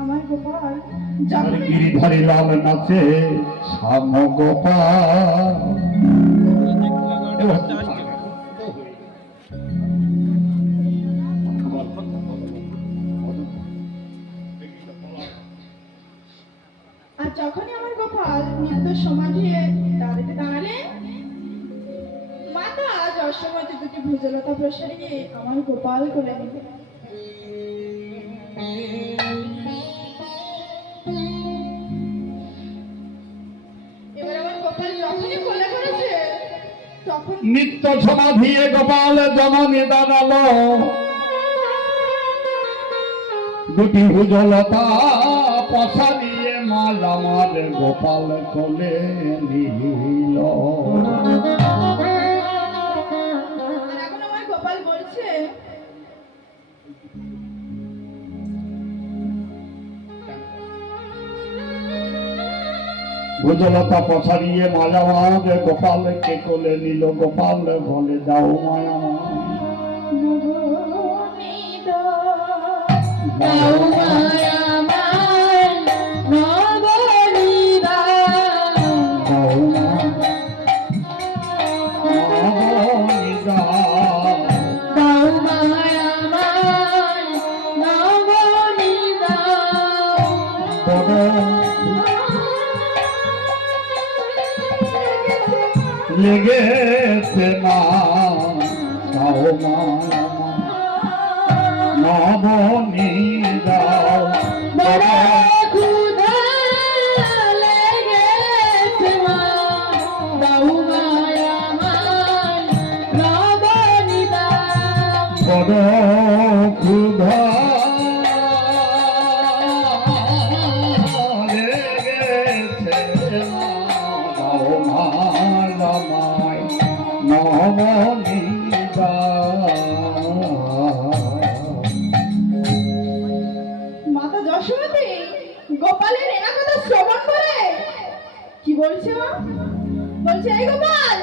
আমার গোপাল গিরিধারী লাল নাচে শ্যাম গোপাল। আর যখনই আমার গোপাল নৃত্য সমাধি দাঁড়াতে দাঁড়ালে মাতা যশোমতী দুটি ভুজলতা প্রসারিয়ে আমার গোপাল কোলে নিল। এবার আমার গোপাল যখনই কোলে করেছে তখন নিত্য সমাধিয়ে গোপাল জননী দাঁড়ালো, দুটি ভুজলতা পসারিয়ে মাল আমার গোপাল কোলে নিল। এখন আমার গোপাল বলছে ভুজলতা পসারিয়ে মাল আমার গোপালকে কোলে নিল। গোপাল বলে দাও মায়া লেগেছে মা দাও মায়া নবনী দাও। বড় ক্ষুধা লেগেছে মা দাও মায় নবনী মাতা যশোমতী গোপালের এনা কথা শ্রবণ করে কি বলছো? বলছে এই গোপাল,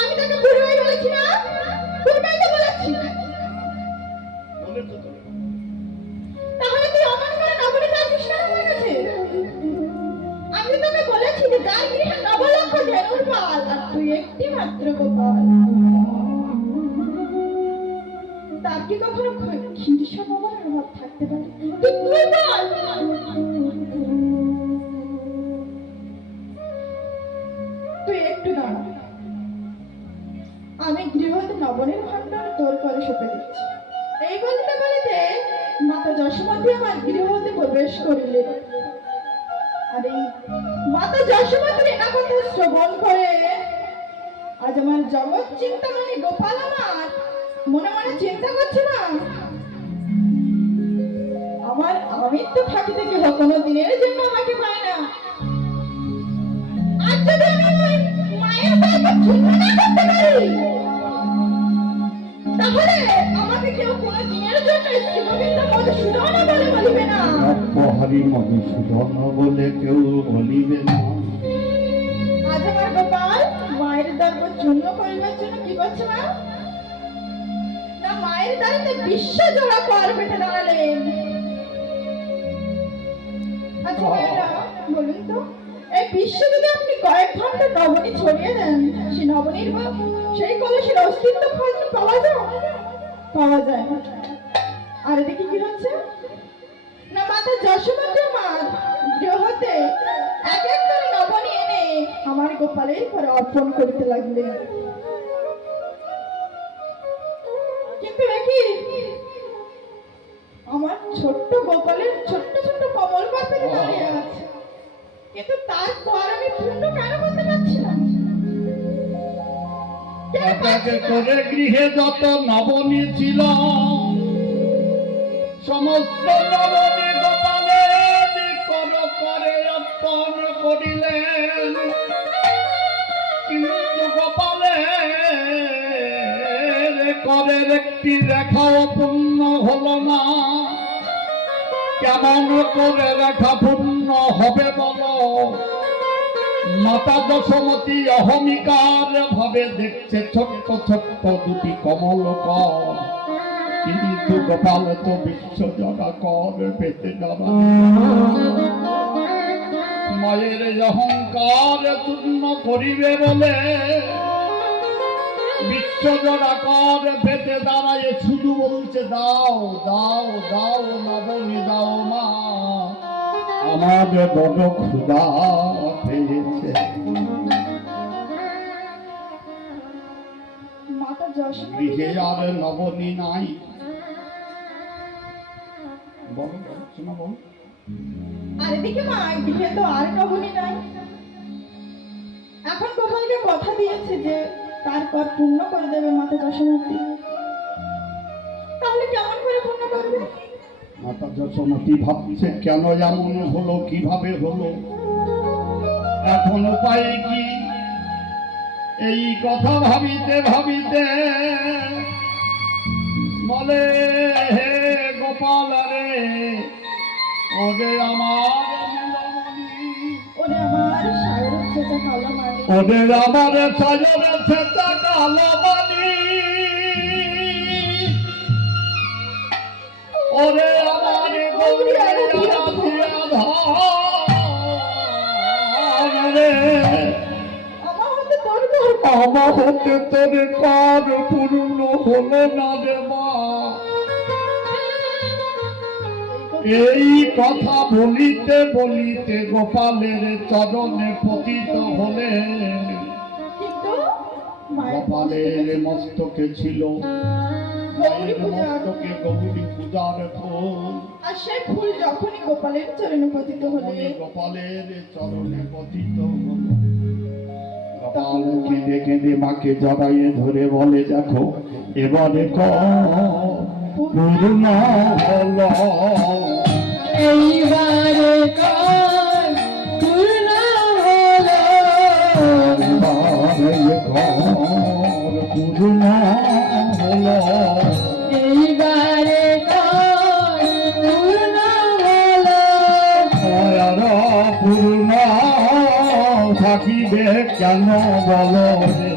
আমি তাকে বুড়োই বলেছি না? বুড়োই তো বলেছি। তাহলে তুই অমন করে নবনী যাচ্ছিস না আমার কাছে? আমি তো তোকে বলেছি যে যার গৃহে নবলক্ষ ধেনুর পাল আর তুই একটি মাত্র গোপাল। তার কি কখনো খিরিসা নবনের অভাব থাকতে পারে? তুই বল তুই একটু দাঁড়া, আমি গৃহতে নবনের ভান্ডার তোর করে সঁপে দিচ্ছি। এই বলতে বলিতে মাতা যশোমতী আমার গৃহতে প্রবেশ করিলেন। আর এই মাতা যশোমতীর এনা কথা শ্রবণ করে আজ আমার জগৎ চিন্তা মানে গোপাল আমার মনে মনে চিন্তা করছে না আমার আমৃত্যু থাকিতে কেহ কোনো দিনের জন্য আমাকে পায় না। আজ যদি আমি মায়ের গল্প শুনতে না করতে পারি তাহলে আমাকে কেউ কোনো দিনের জন্য শ্রীগোবিন্দ মধুসূদন বলে বলিবে না। হরি মধুসূদন বলে কেউ বলিবে না। আজ আমার গোপাল মায়ের দর্প চূর্ণ করিবার জন্য কি করছে না? না মায়ের দ্বারাতে বিশ্ব জোড়া পার পেতে দাঁড়ালেন। আচ্ছা ভাইরা বলুন তো, এই বিশ্ব যদি আপনি কয়েক ঘন্টা নবনী ছড়িয়ে দেন, সেই নবনীর বা সেই কলসের অস্তিত্ব পাওয়া যায়? পাওয়া যায় না। আর এদিকে কি হচ্ছে না, মাতা যশোমতী আমার গৃহতে এক এক করে নবনী এনে আমার গোপালের পরে অর্পণ করতে লাগলেন। কিন্তু দেখি আমার ছোট্ট গোপালের ছোট্ট ছোট্ট কমল পাতা দাঁড়িয়ে আছে, কিন্তু তারপর আমি পূর্ণ কেন করতে পারছি না? করে গৃহে যত নবনী ছিল সমস্ত নবনী গোপালের কর করে অর্পণ করিলেন, কিন্তু গোপালের করের একটি রেখাও পূর্ণ হলো না। কেমন করে রেখা পূর্ণ হবে বলো? মাতা যশোমতী অহমিকার ভাবে দেখছে ছোট্ট ছোট্ট দুটি কমল কর, কিন্তু গোপাল তো বিশ্ব জগা কর পেতে যাবা। মায়ের অহংকার চূর্ণ করিবে বলে বিশ্ব জগা কর পেতে দাঁড়ায়, শুধু বলছে দাও দাও দাও নবনী দাও মা, আমাদের বড় ক্ষুধা পেয়েছে। মাতা যশোমতী গৃহে আর নবনী নাই। বলো বলো শোনা বলো। আর এদিকে মা গৃহে তো আর নবনী নাই। এখন গোপালকে কথা দিয়েছে যে তারপর পূর্ণ করে দেবে মাতা যশোমতী। তাহলে কেমন করে পূর্ণ করবে? মাতা যশোমতী ভাবছে কেন এমন হলো, কিভাবে হলো, এখন উপায় কি? এই কথা ভাবিতে ভাবিতে বলে হে গোপাল রে, ওরে আমার নীলমণি, ওরে আমার সাগরের ছেঁচা কালো মাটি, ওরে আমার সাজরের ছেঁচা কালো মানি, ওরে আমার গৌরী রে, আমার হতে তোর ঘর আমার হতে তোর কার পূর্ণ হলো না রে মা। এই কথা বলিতে বলিতে গোপালের চরণে পতিত হলে, কিন্তু মায়ের গোপালের মস্তকে ছিল, মায়ের মস্তকে গৌরী পূজার ফুল, আর সেই ফুল যখনই গোপালের চরণে পতিত হলে গোপালের চরণে পতিত হলো। গোপাল কেঁদে কেঁদে মাকে জড়াইয়ে ধরে বলে দেখো এবারে পূর্ণ হলো, এইবারে কার পূর্ণ হলো, এবারে পূর্ণ হলো, এইবারে কার পূর্ণ হলো, আর পূর্ণ থাকিবে কেন বলো রে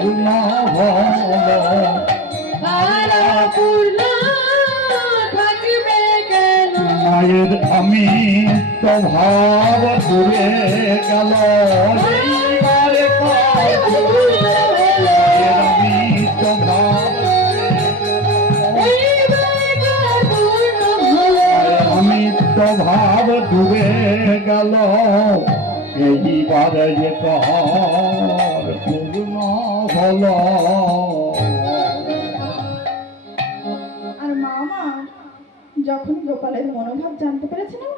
পূর্ণ হলো, আর পূর্ণ থাকবে কেন? মায়ের আমি তো ভাব দূরে গেল, এইবারে পূর্ণ হলো, আমি তো ভাব এইবারে কার পূর্ণ হলো, আমি তো ভাব ডুবে গেল, এইবারে যে কর পূর্ণ হলো। আর মামা যখন গোপালের মনোভাব জানতে পেরেছে না,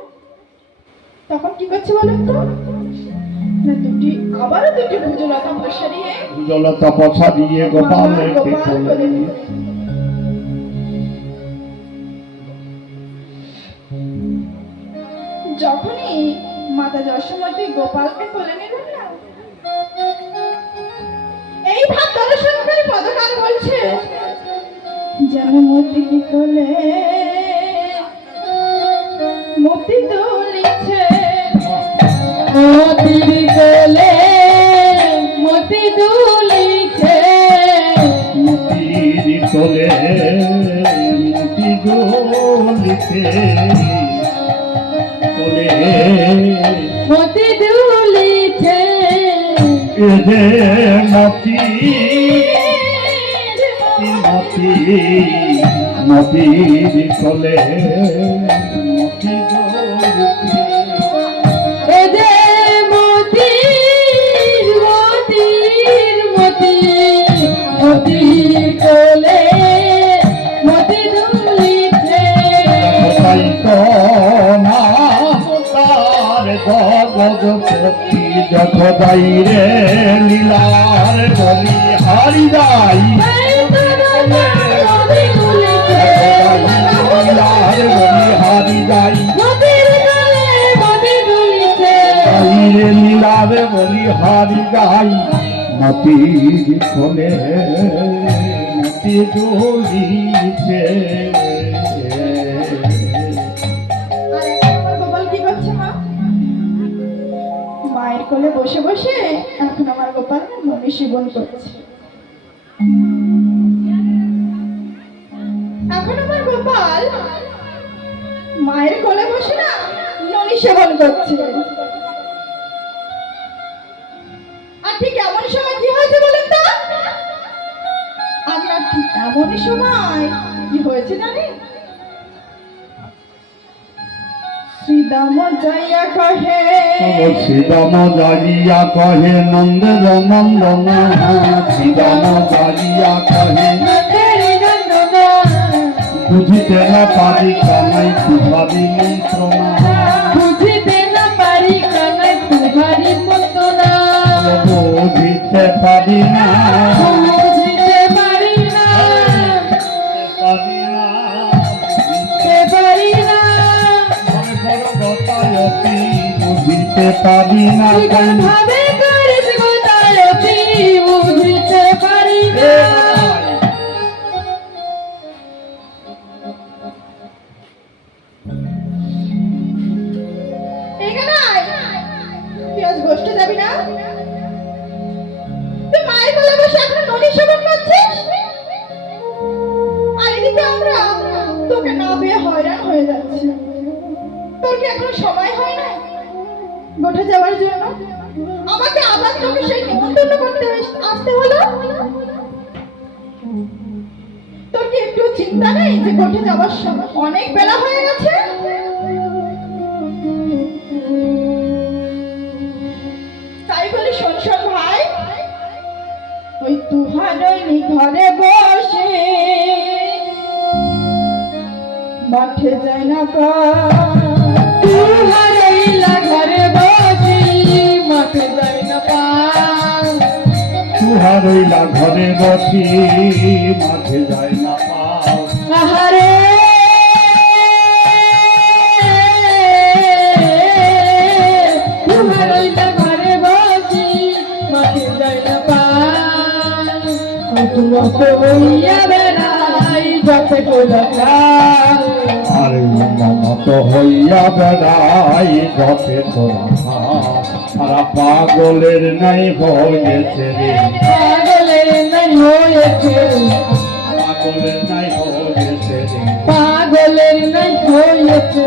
তখন কি করছে বলেন তো? না আবারও দুটি ভুজলতা বসারিয়ে জলতা পছা দিয়ে গোপালকে গোপাল বলে, করে দিল। যখনই মাতা যশোমতী গোপালকে কোলে নিলেন না, এই ভাব দর্শন করে পদকার বলছে যেন মতি কোলে মতি তুলিছে, মতির কোলে মতি তুলিছে, মতির কোলে মতি গলিতে, কোলে মতি তুলিছে, এ যে মতি মতি মতির কোলে মতি গলিতে, এদে মতির মতির মতি মতির কোলে মতি তুলিছে, তাই তো না তার জগৎপতি দেখো যাই রে লীলার বলি হারি যাই, লীলার বলি হারি যাই, যাই রে লীলার বলি হারি যাই, মতির কোলে মতি জ্বলিছে। গোপাল কি করছে মা? কোলে বসে বসে এখন আমার গোপাল ননী সেবন করছে। এখন আমার গোপাল মায়ের কোলে বসে না ননী সেবন করছে। আর ঠিক এমন সময় কি হয়েছে বলেন তো? আপনার ঠিক এমনই সময় কি হয়েছে জানেন? শ্রীদাম যাইয়া কহে, শ্রীরাম যাইয়া কহে নন্দের নন্দন, শ্রীরাম যাইয়া কহে বুঝিতে না পারি কানাই তুহারি মন্ত্রণা, বুঝিতে না পারি কানাই তুহারি মন্ত্রণা, বুঝিতে পারি না, বুঝিতে পারি না, পারি না, বুঝিতে পারি না, গতায়তি বুঝিতে পারি না, ভাবে করিস গোতায়তি বুঝিতে পারি না। এখানে আয়। তুই আজ গোষ্ঠে যাবি না? তুই মায়ের কোলে বসে এখন ননী সেবন করছিস, আর এদিকে আমরা তোকে না পেয়ে হয়রান হয়ে যাচ্ছি। তোর কি এখনো সময় হয় না গোঠে যাওয়ার জন্য? আমাকে আবার তোকে সেই নিমন্ত্রণ করতে আসতে হলো। তোর কি একটু চিন্তা নেই যে গোঠে যাওয়ার সময় অনেক বেলা হয়ে গেছে? তাই বলি শোন শোন ভাই, ওই তুহারি ঘরে বসে মাঠে যায় না পা, তুহারাইলা ঘরে বসি মাঠে যাই না পার, তুহারইলা ঘরে বসি মাঠে যায় না পাও, আহারে তুহারাইলা ঘরে বসি মাঠে যাই না পার, মত হইয়া বেড়াই যত কোলাকা, আরে মত হইয়া বেড়াই যতে তোরা সারা পাগলের নাই হয়েছে রে, পাগলের নাই হয়েছে, পাগলের নাই হয়েছে রে, পাগলের নাই হয়েছে,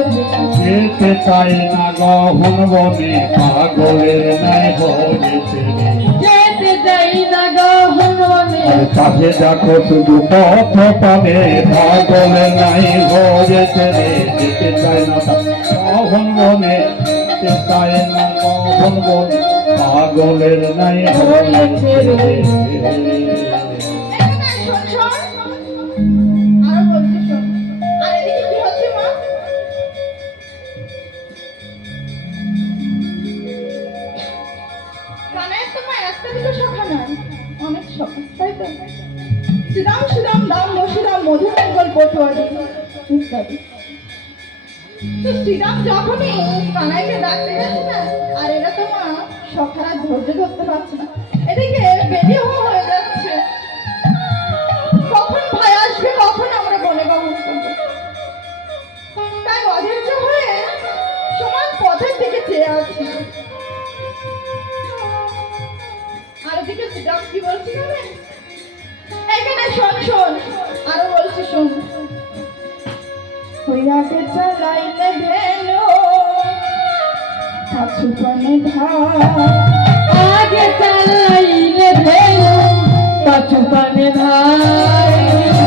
যেতে চাই না গহন বনে পাগলের নাই হয়েছে রে, যেতে যাই না গহনে, আর চাহে দেখো শুধু পথ পাবে পাগলের নাই হয়েছে রে, যেতে চাই না গহন বনে, যেতে চাই না গহন বনে পাগলের নাই হয়েছে রে। এখানে আয়, শোন শোন, আরো বলছি শোন। আর এদিকে কি হচ্ছে মা? কানাইয়ের তো মা একটা দুটো শাখা নয়, অনেক শাখা, তাই তো? শ্রীরাম শ্রীরাম দাম বসিরাম মধুমঙ্গল পটুয়ারি ইত্যাদি। তো শ্রীরাম যখনই কানাইকে ডাকতে গেছে না, আর এরা তো মা সখারা ধৈর্য ধরতে পারছে না, এদিকে বেরিয়ে হয়ে যাচ্ছে। কখন ভাই আসবে, কখন আমরা বনে গমন করবো, তাই অধৈর্য হয়ে সমান পথের দিকে চেয়ে আছে। আর ওদিকে শ্রীরাম কি বলছি জানেন? এখানে শোন শোন, আরো বলছি শোন। হইয়াকে চালাইলে ভেলো পাছু পানে ধার, আগে চালাইলে ভেলো পাছু পানে ধার,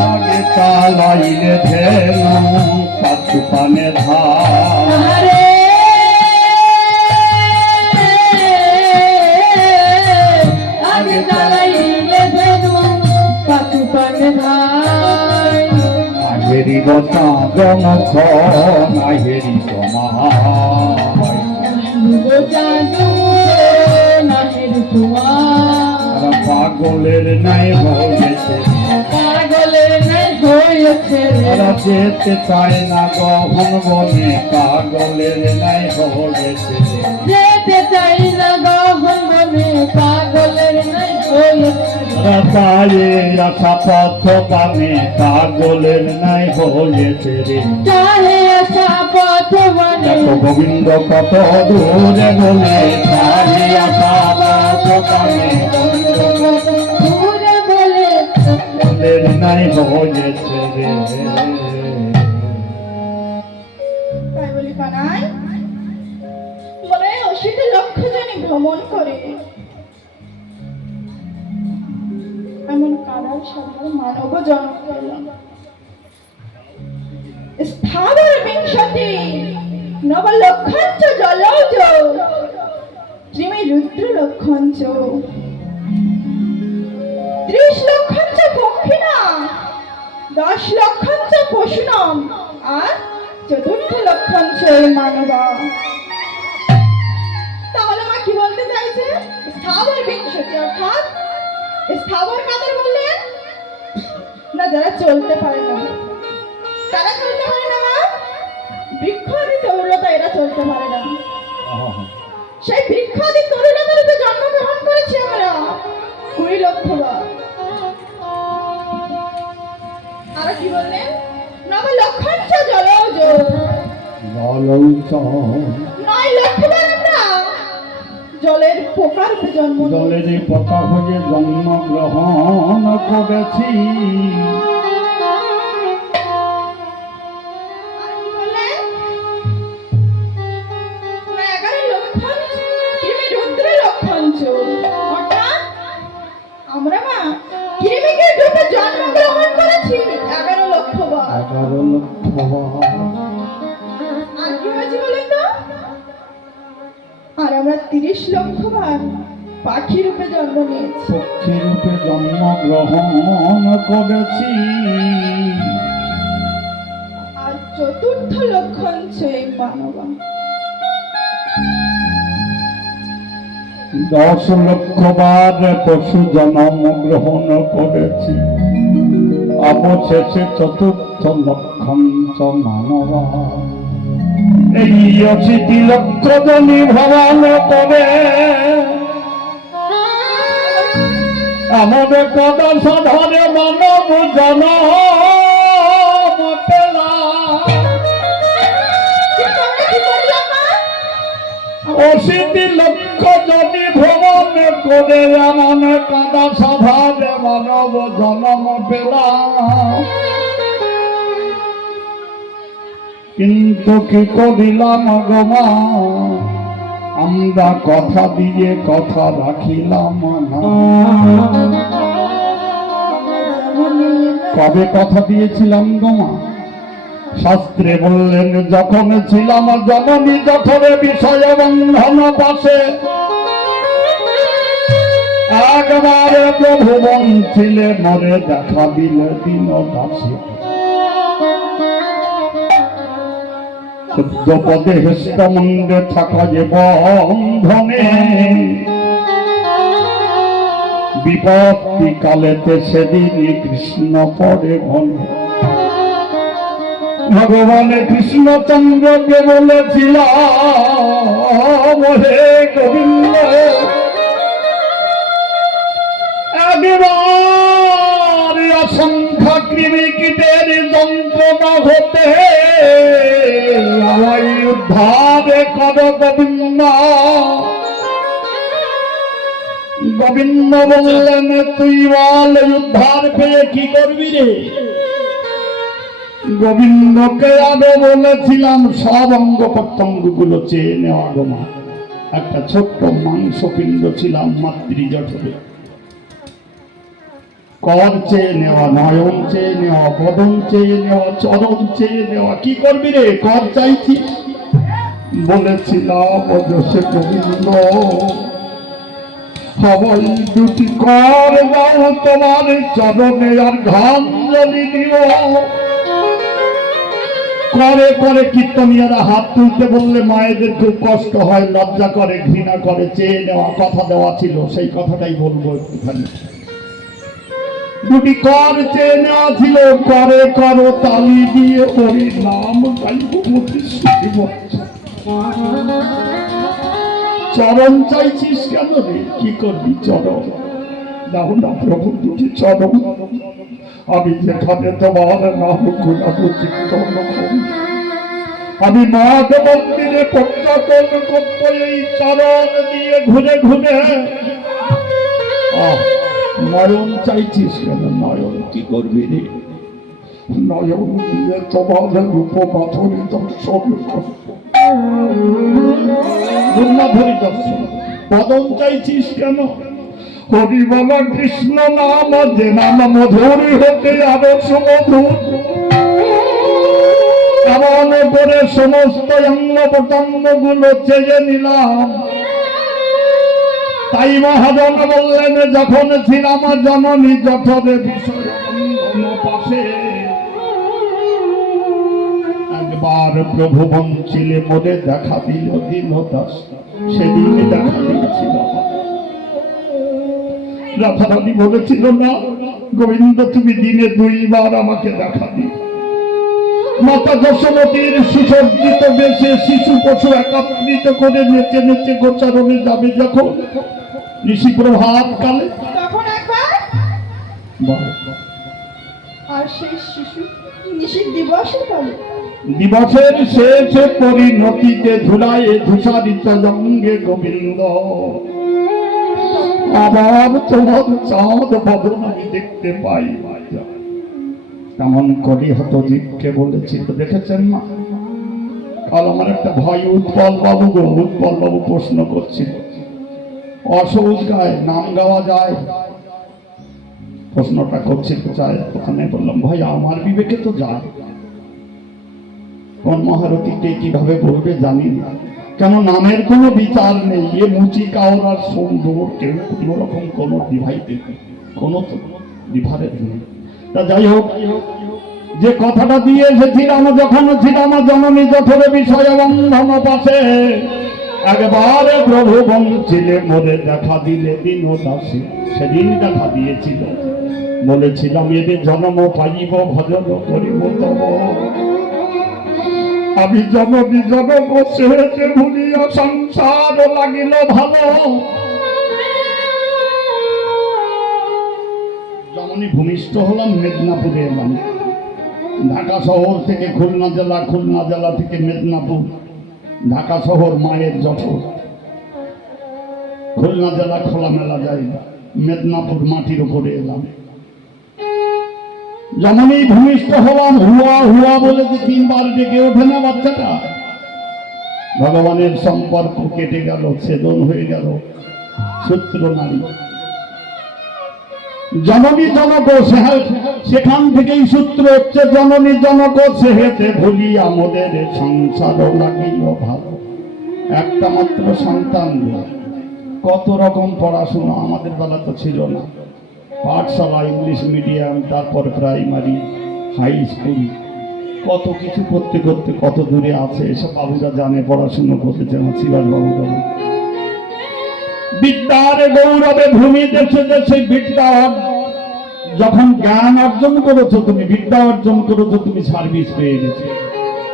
আগে চালাইলে ভেলো পাছু পানে ধার, আহারে আগে চালাইলে ভেলো পাছু পানে ধার, আগেরি বতা জনক নাহেরি জমাই, দুগো জাদু নাহের তোমার, পাগলের নাই হয়েছে, পাগলের নাই হয়েছে, তারা যেতে চায় না গহন বনে পাগলের নাই হয়েছে, যেতে চাই না গহন বনে পাগলের নাই হয়েছে, রাস্তায় আসা পথ পানে পাগলের নাই হয়েছে রে। চাহে আসা পথ মানে দেখো গোবিন্দ কত দূরে বলে চাহে আসা পথ পানে দূরে বলে পাগলের নাই হয়েছে রে। তাই বলি কানাই বলে অসিত লক্ষ জানি ভ্রমণ করে এমন কানার সাধারণ মানব জন্ম পেলাম স্থাবর বিংশতি নবলক্ষঞ্চ জলজ ত্রিমি রুদ্র লক্ষঞ্চ 30 লক্ষঞ্চ পক্ষিণা 10 লক্ষঞ্চ পশুনম আর চতুর্থ লক্ষঞ্চ মানবা। তাহলে মা কি বলতে চাইছে স্থাবর বিংশতি অর্থাৎ স্থাবর কাদের বললেন না যারা চলতে পারে না তারা চলতে পারে না মা বৃক্ষাদি তরুলতা এরা চলতে পারে না সেই বৃক্ষাদি তরুলতার রূপে জন্মগ্রহণ করেছি আমরা 20 লক্ষ বার। আর কি বললেন নব লক্ষঞ্চ জলজ জলৌচ 9 লক্ষ বার আমরা জলের পোকা রূপে জন্ম নিয়েছি। জলের পতা হয়ে জন্মগ্রহণ করেছি। আর কি বললেন না 11 লক্ষঞ্চ কৃমি রুদ্র লক্ষঞ্চ অর্থাৎ আমরা মা কৃমিকে রূপে জন্মগ্রহণ করেছি 11 লক্ষ বার। 11 লক্ষ বার। আর কি হয়েছে বলেন তো আর আমরা 30 লক্ষ বার পাখি রূপে জন্ম নিয়েছি। পক্ষী রূপে জন্মগ্রহণ করেছি। আর চতুর্থ লক্ষঞ্চ এই মানবা 10 লক্ষ বার পশু জন্ম গ্রহণ করেছি। অবশেষে চতুর্থ লক্ষঞ্চ মানবা। এই 80 লক্ষ জনি ভবান করে আমাদের কদা সাধারে মানব জন পেলা। কিন্তু আমরা কি করলাম মা 80 লক্ষ জনি ভ্রমণ করে এমন কাদা সাধারে মানব জন্ম পেলাম। কিন্তু কি করিলাম গো মা আমরা কথা দিয়ে কথা রাখিলাম না। কবে কথা দিয়েছিলাম গো মা শাস্ত্রে বললেন যখন ছিলাম জননী জঠরে বিষয় বন্ধন পাশে একবারে প্রভু বঞ্চিলে মরে দেখা দিলে দিন দাসে। সদ্যপদে হেষ্টমণ্ডে থাকা যে বন্ধনে বিপত্তি কালেতে সেদিনই কৃষ্ণ পরে ঘনে। ভগবানে কৃষ্ণচন্দ্রকে বলেছিল হে গোবিন্দ একবার অসংখ্য কৃমি কীটের যন্ত্রণা হতে আমায় উদ্ধার কর গোবিন্দ। গোবিন্দ বললেন তুই বল উদ্ধার পেয়ে কি করবি রে। গোবিন্দকে আগে বলেছিলাম সব অঙ্গ প্রত্যঙ্গ গুলো চেয়ে নেওয়া গো মা। একটা ছোট্ট মাংসপিণ্ড ছিলাম মাতৃজঠরে। কর চেয়ে নেওয়া, নয়ন চেয়ে নেওয়া, বদন চেয়ে নেওয়া, চরণ চেয়ে নেওয়া। কি করবি রে কর চাইছি বলেছিলাম অজসে গোবিন্দ সবাই দুটি কর দাও তোমার চরণে আর ধাঞ্জলি দিও। করে করে কীর্তনিয়ারা হাত তুলতে বললে মায়েদের খুব কষ্ট হয়, লজ্জা করে, ঘৃণা করে। চেয়ে নেওয়া কথা দেওয়া ছিল, সেই কথাটাই বলবো একটুখানি। দুটি কর চেয়ে নেওয়া ছিল, করে করো তালি দিয়ে হরি নাম গাইব মতি সুখী বচ্চ। চরণ চাইছিস কেন রে, কি করবি চরণ? দাও না প্রভু দুটি চরণ, আমি যেখানে তোমার নাম গুণানুকীর্তন করি, আমি মাঠ মন্দিরে পর্যটন করব এই চরণ দিয়ে ঘুরে ঘুরে। নয়ন চাইছিস কেন? নয়ন কি করবি রে? নয়ন দিয়ে তোমার রূপ মাধুরী দর্শন ধরি দর্শন। বদন চাইছিস কেন? হরি বল কৃষ্ণ নাম, যে নাম মধুরী হতে আরো সুমধুর। এমন করে সমস্ত অঙ্গ প্রত্যঙ্গ গুলো চেয়ে নিলাম। তাই মহাজন বললেন, যখন ছিলাম জননী জঠরে বিষয় পাশে, একবার প্রভু বঞ্চিলে মোরে দেখা দিল দীনদাস, সেদিন দেখা দিয়েছিল। রাধারানী বলেছিল না গোবিন্দ তুমি দিনে 2 বার আমাকে দেখা দিও। মাতা যশোমতীর সুসজ্জিত বেশে শিশু পশু একত্রিত করে নেচে নেচে গোচারণে যাবে যখন ঋষি প্রভাত কালে, তখন একবার আর সেই শিশু নিশীথ দিবসের কালে, দিবসের শেষে পরিণতিতে ধুলায় ধূসারিত জঙ্গে গোবিন্দ আবার তোমার চাঁদ বদন আমি দেখতে পাই। কেমন করি হতো জীবকে বলেছি তো, দেখেছেন না? কাল আমার একটা ভাই উৎপল বাবু প্রশ্ন করছিল, অসহজ গায়ে নাম গাওয়া যায়? প্রশ্নটা করছিল চায়, ওখানে বললাম ভাই আমার বিবেকে তো যায়, কোন মহারথীকে কিভাবে বলবে জানি না, কেন নামের কোনো বিচার নেই। এ মুচি কাওরার সুন্দর কেউ কোনো রকম কোনো ডিভাইড কোনো ডিভারেন্স নেই। তা যাই হোক, যে কথাটা দিয়ে এসেছিলাম, যখন ছিলাম জননী জঠরে বিষয় বন্ধন পাশে, একবারে প্রভু বঞ্চিলে মোরে দেখা দিলে দীনদাসে, সেদিন দেখা দিয়েছিল। বলেছিলাম এদের জন্ম পাইব ভজন করিব তব, আমি জননী জনক সেহেতে ভুলিয়া সংসার লাগিল ভালো। জননী ভূমিষ্ঠ হলাম, মেদিনীপুরে এলাম। ঢাকা শহর থেকে খুলনা জেলা, খুলনা জেলা থেকে মেদিনীপুর, ঢাকা শহর মায়ের জঠর, খুলনা জেলা খোলামেলা জায়গা, মেদিনীপুর মাটির উপরে এলাম। যেমনই ভূমিষ্ঠ হলাম, হুয়া হুয়া বলে যে 3 বার ডেকে ওঠে না বাচ্চাটা, ভগবানের সম্পর্ক কেটে গেল, ছেদন হয়ে গেল, সূত্র নারী জননী জনক, সেখান থেকেই সূত্র হচ্ছে জননী জনক সেহেতে ভুলিয়া মোদের সংসার লাগিল ভালো। একটা মাত্র সন্তান, কত রকম পড়াশোনা আমাদের বেলা তো ছিল না। পাঠশালা, ইংলিশ মিডিয়াম, তারপর প্রাইমারি, হাই স্কুল, কত কিছু করতে করতে কত দূরে আছে এসব বাবুরা জানে, পড়াশুনো করতেছে আমার শিবাস বাবুরা। বিদ্যার গৌরবে ভূমি দেশে দেশে বিদ্যা, যখন জ্ঞান অর্জন করেছো তুমি, বিদ্যা অর্জন করেছো তুমি, সার্ভিস পেয়ে গেছে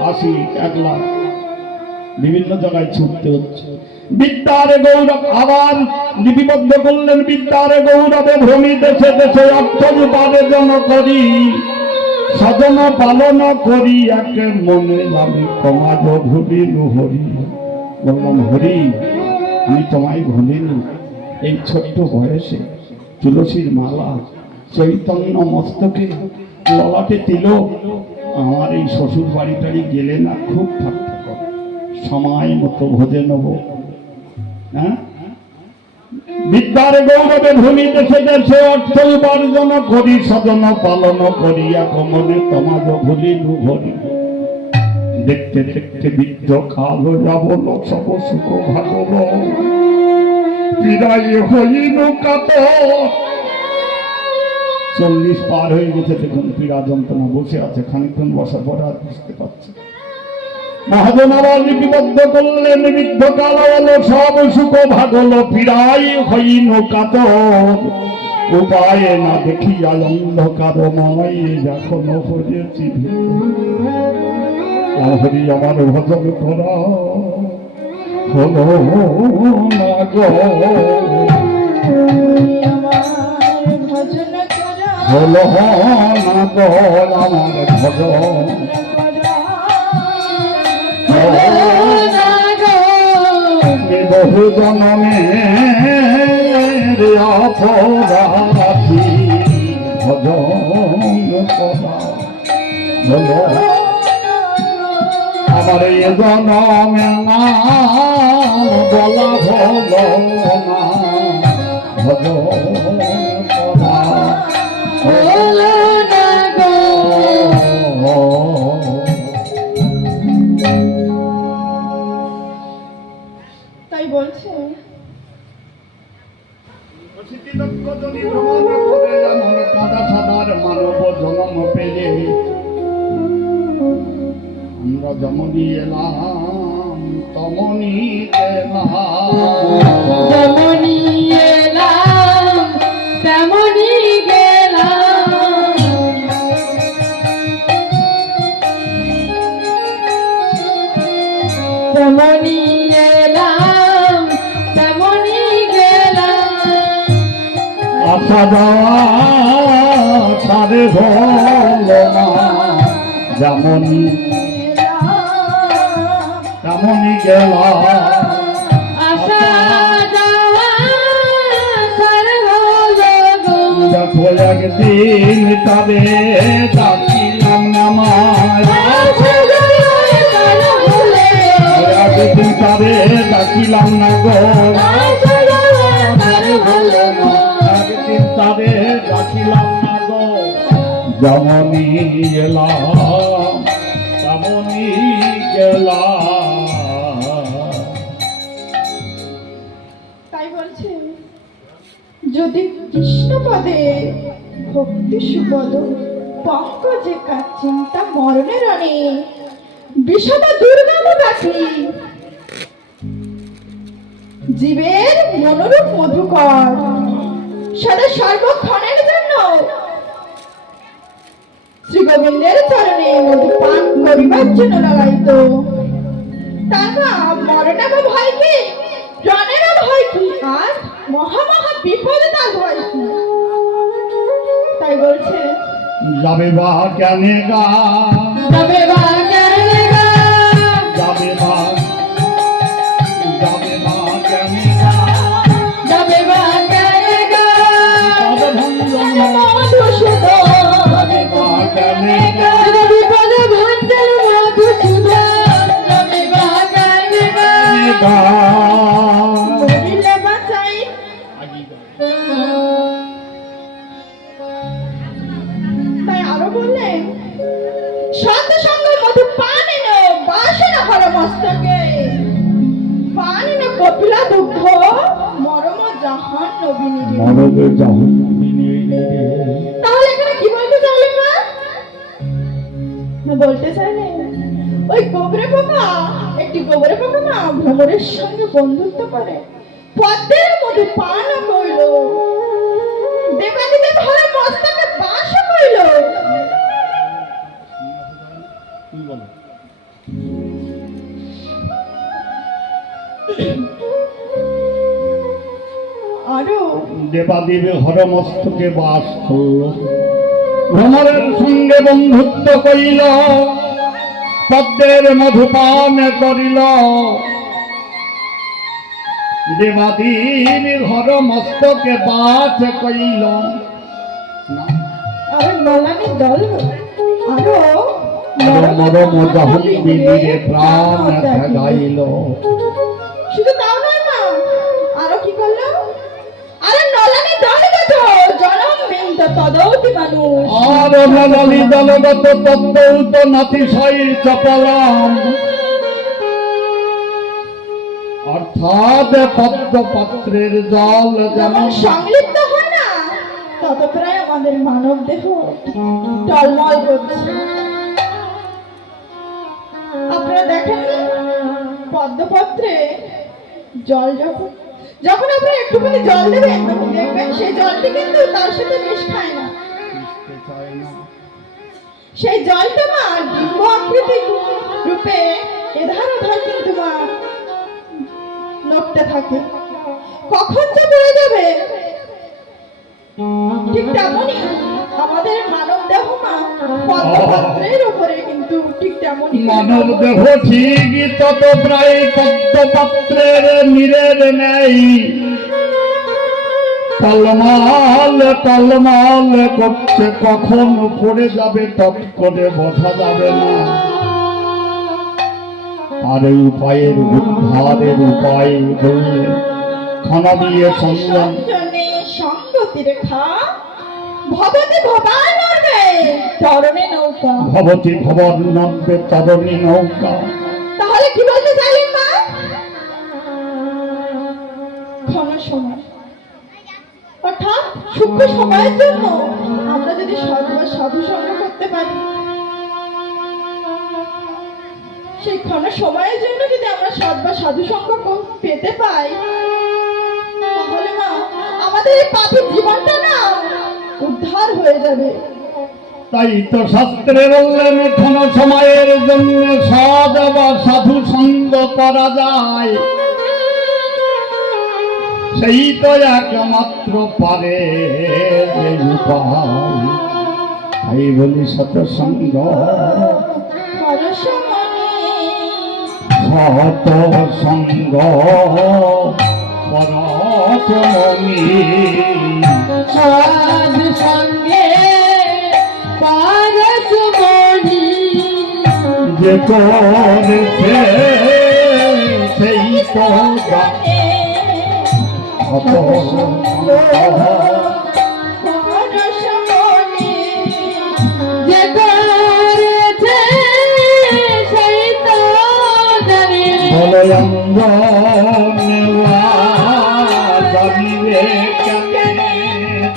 80, 1 লাখ, বিভিন্ন জায়গায় ছুটতে হচ্ছে। বিদ্যার গৌরব আবার লিপিবদ্ধ করলেন, বিদ্যার গৌরবে ভূমি দেশে দেশে অর্থ উপার্জন করি, সজন পালন করি এক মনে আমি তোমার ভুলিনু হরি। বললাম হরি আমি তোমায় ভুলিনি, এই ছোট্ট বয়সে তুলসীর মালা, চৈতন্য মস্তকে, ললাটে তিলক, আমার এই শ্বশুর বাড়ি টাড়ি গেলে না খুব ঠাট্টা করে, সময় মতো ভোজে নেব। হ্যাঁ, বিদ্যার গৌরবে ভূমি দেশে দেশে অর্থ উপার্জন করি, সজন পালন করি এক মনে তোমার ভুলিনু হরি। দেখতে দেখতে বৃদ্ধ কাল যাবল, সব সুখ ভাগল, বিদায় হইনু কাতর। 40 পার হয়ে গেছে, দেখুন পীড়া যন্ত্রণা, বসে আছে, খানিকক্ষণ বসার পরে আর বুঝতে পারছে। মহাজন আবার লিপিবদ্ধ করলেন, বৃদ্ধ কাল হলো সব সুখ ভাগল, পীড়াই হইনু কাতর, উপায় না দেখিয়া অন্ধকার মনে এখনো হয়েছি। হরি আমার ভজন করা হলো না গো, আমার ভজনা করা হলো না গো আমার ভজন বহু জনমের অপরাধী ভজন করা হলো আমার এ জনমের নাম বলা হলো না ভজন করা হলো না গো। তাই বলছে মানব জন্ম পেলে আমরা যেমনই এলাম তমনি যেমনি এলাম তেমনি গেলাম যেমনি এলাম তেমনি গেলাম আসা যাওয়া সারে হলো না যেমনই তেমনই গেলাম আসা যাওয়া সার হলো গো দেখো একদিন তবে ডাকিলাম নামায় আসা যাওয়া সার হলো একদিন তবে ডাকিলাম না গো আসা যাওয়া সার হলো গো একদিন তবে ডাকিলাম না গো যেমনই এলাম তেমনই গেলাম। তাই বলছে যদি কৃষ্ণ পদে ভক্তি সুপদ পঙ্কজে কাজ চিন্তা মরণের অনে বিষদ দুর্গম কাঠি জীবের মনোরূপ মধুকর সদা সর্বক্ষণের জন্য শ্রী গোবিন্দের চরণে মধু পান করিবার জন্য লাগাইত তারা মরণের ভয় কি প্রাণের ভয় কি আর মহা মহা বিপদ তার ভয় কি তাই বলছে যাবে বা কেনে গা যাবে বা কেনে গা যাবে বা কেনে গা যাবে বা কেনে গা পদভঞ্জন মধুসূদন যাবে বা কেনে গা বিপদ ভঞ্জন মধুসূদন যাবে বা কেনে গা মরিলে বাঁচাই তাই আরো বললেন সন্ত সঙ্গ মধু পানিন বাসনা হর মস্তকে পানিন কপিলা দুগ্ধ মরম জাহান নবীনী মরবে যাহু তাহলে এখানে কি বলতে চাইলেন না বলতে চাইলেন ওই গোবরে পোকা একটি গোবরে পোকা না ভ্রমরের সঙ্গে বন্ধুত্ব করে পদ্মের মধ্যে পান কইল দেবাদিদেব হর মস্তকে বাস কইল আরো দেবাদেবী হরমস্তকে বাস করল ভ্রমরের সঙ্গে বন্ধুত্ব করিল পদ্মের মধুপান করিল দেবাদেবী হরমস্তকে বাস করিল আরো নলানি দল আরো মরম জাহন বিলিরে প্রাণ ত্যাগাইল শুধু তাও নয় মা আরো কি করলো আরে নলানি দলগত জনম বিন্দ তদৌতি মানুষ আর নলানি দলগত তদ্দৌত নাতিশাই চপলাম অর্থাৎ পদ্মপত্রের জল যেমন যেমন সংলিপ্ত হয় না তত প্রায় আমাদের মানব দেহ টলমল করছে আপনারা দেখেন পদ্মপত্রে জল যখন যখন আপনারা একটুখানি জল দেবেন তখন দেখবেন সেই জলটি কিন্তু তার সাথে মিশ খায় না সেই জলটা মা ডিম্ব আকৃতি রূপে এধার ওধার কিন্তু মা নড়তে থাকে কখন যে পড়ে যাবে ঠিক তেমনই আমাদের মানব দেহ মা পদ্মপাত্রের উপরে কিন্তু ঠিক তেমনই মানব দেহ ঠিকই তত প্রায় পদ্মপাত্রের নীরের নেই টলমাল টলমাল করছে, কখন পড়ে যাবে তট করে বোঝা যাবে না। আর এই উপায়ের উদ্ধারের উপায় বললে খানা দিয়ে চন্দন সঞ্জনে সঙ্গতি রেখা ভবতি ভবানর্বে তরণে নৌকা। ভবতী ভবন নব্বে তরণী নৌকা। তাহলে কি বলতে চাইলেন মা? ক্ষণ সময় অর্থাৎ সূক্ষ্ম সময়ের জন্য আমরা যদি সর্বদা সাধু সঙ্গ করতে পারি, সেই ক্ষণ সময়ের জন্য যদি আমরা সর্বদা সাধু সঙ্গ পেতে পাই, তাহলে মা আমাদের এই পাপের জীবনটা না উদ্ধার হয়ে যাবে। তাই তো শাস্ত্রে বললেন ক্ষণ সময়ের জন্য সদ বা সাধু সঙ্গ করা যায়, সেই তো একমাত্র পারে যে উপায়। তাই বলি সৎসঙ্গ সৎসঙ্গ পরচরণী সাধ সঙ্গে পারসমণি যে করেছে সেই তো জানে। যে করেছে সেই তো জানে। বলয়ঙ্গ নেওয়া জানিবে কেনে,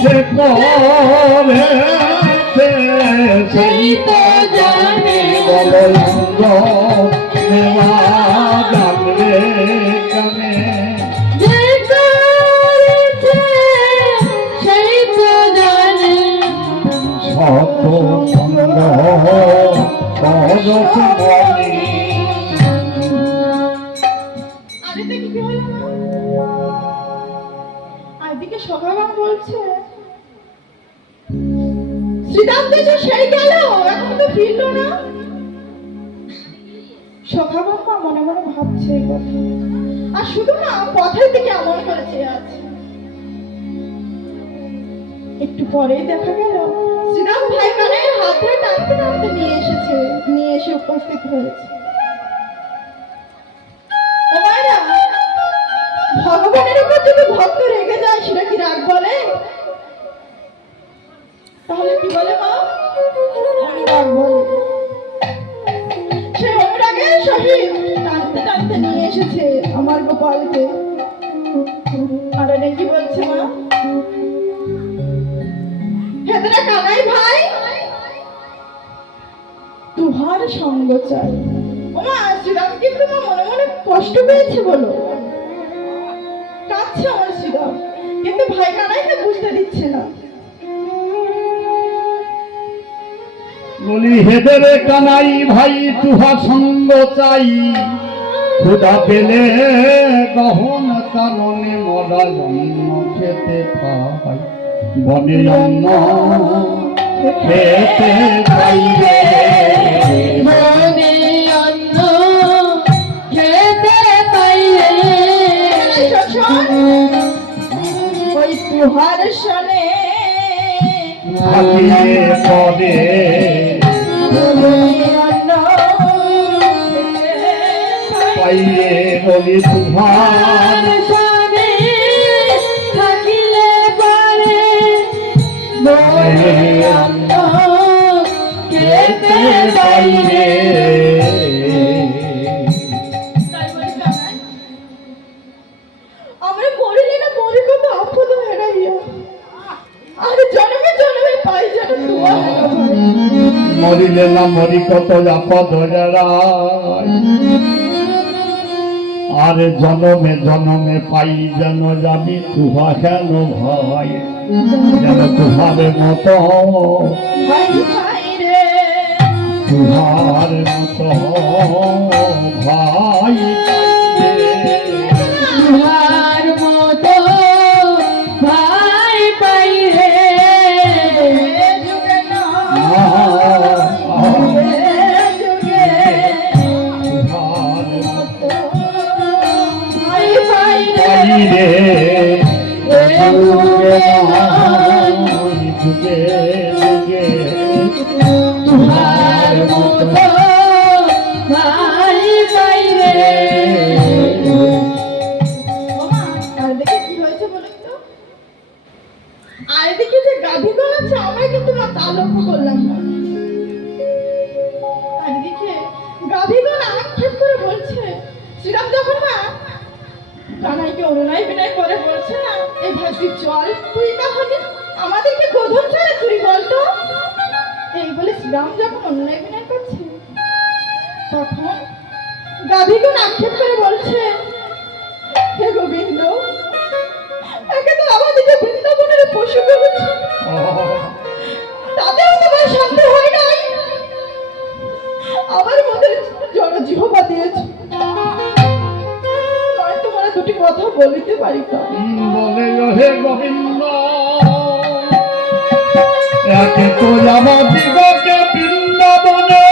যে করেছে সেই তো জানে। বলয়ঙ্গ নেওয়া জানবে কেনে, যে করেছে সেই তো জানে। সৎসঙ্গ পরচরণী। আরেকদিকে কি হলো না? আরেকদিকে সখাবান বলছে শ্রীরাম যে সেই গেল, এখন তো ফিরলো না। সখাবান মা মনে মনে ভাবছে এই কথা, আর শুধু না পথের দিকে এমন করে চেয়ে আছে। একটু পরেই দেখা গেল শ্রীরাম ভাই মানে হাত ধরে টানতে টানতে নিয়ে এসে উপস্থিত হয়েছে। ও মায়েরা, ভগবানের উপর যদি ভক্ত রেগে যায় সেটা কি রাগ বলে? তাহলে কি বলে মা? অনুরাগ বলে। সেই অনুরাগের সহিত টানতে টানতে নিয়ে এসেছে আমার গোপালকে। আর এনে কি বলছে মা? হেতরা কানাই ভাই, তুহার সঙ্গ চাই। ও মা, শ্রীরাম কিন্তু মা মনে মনে কষ্ট পেয়েছে বলো, কাঁদছে আমার শ্রীরাম, কিন্তু ভাই কানাইকে বুঝতে দিচ্ছে না। বলি হেদরে কানাই ভাই তুহা সঙ্গ চাই, ক্ষুধা পেলে গহন কারণে মরা জন্ম খেতে পাই, বনে জন্ম খেতে পাই রে। মনে অন্ন খেতে পাইলে ওই তুহার শনে থাকিয়ে পদে পাইয়ে বলি তুহার সনে থাকিলে পারে মনে অন্ন খেতে পাইলে। পাইলে। আমরা মরিলে না মরি কত আপদ হেরাইয়া, আর জন্মে জন্মে পাই যেন তোমার মরিলে না মরি কত আপদ হেরাই, আর জনমে জনমে পাই যেন যাবি তুহা কেন ভাই, যেন তুহার মতো ভাই ভাই রে। তুহার মতো ভাই তুহার মতো ভাই পাইলে যুগে তোমার মতো ভাই পাইরে ওমা, আর দেখে কি হয়েছে বলুন তো? আর এদিকে যে গাভীগণ আছে আমায় কিন্তু না তা লক্ষ্য করলাম না। আর এদিকে গাভীগণ আক্ষেপ করে বলছে, শ্রীরাম যখন না কানাইকে অনুনয় বিনয় করে বলছে না, এই ভাসি চল তুই তাহলে আমাদেরকে গোধন ছাড়া তুই বলতো, এই বলে শ্রীরাম যখন অনুনয় বিনয় করছে, তখন গাভীগণ আক্ষেপ করে বলছে, হে গোবিন্দ, একে তো আমাদেরকে বৃন্দাবনের পশু ভেবেছে, তাতেও তোমার শান্ত হয় নাই, আবার মধ্যে জড় জিহ্বা দিয়েছে, নয় তোমার দুটি কথা বলিতে পারি তো। বলে হে গোবিন্দ, একে তো আমাদিগকে বৃন্দাবনে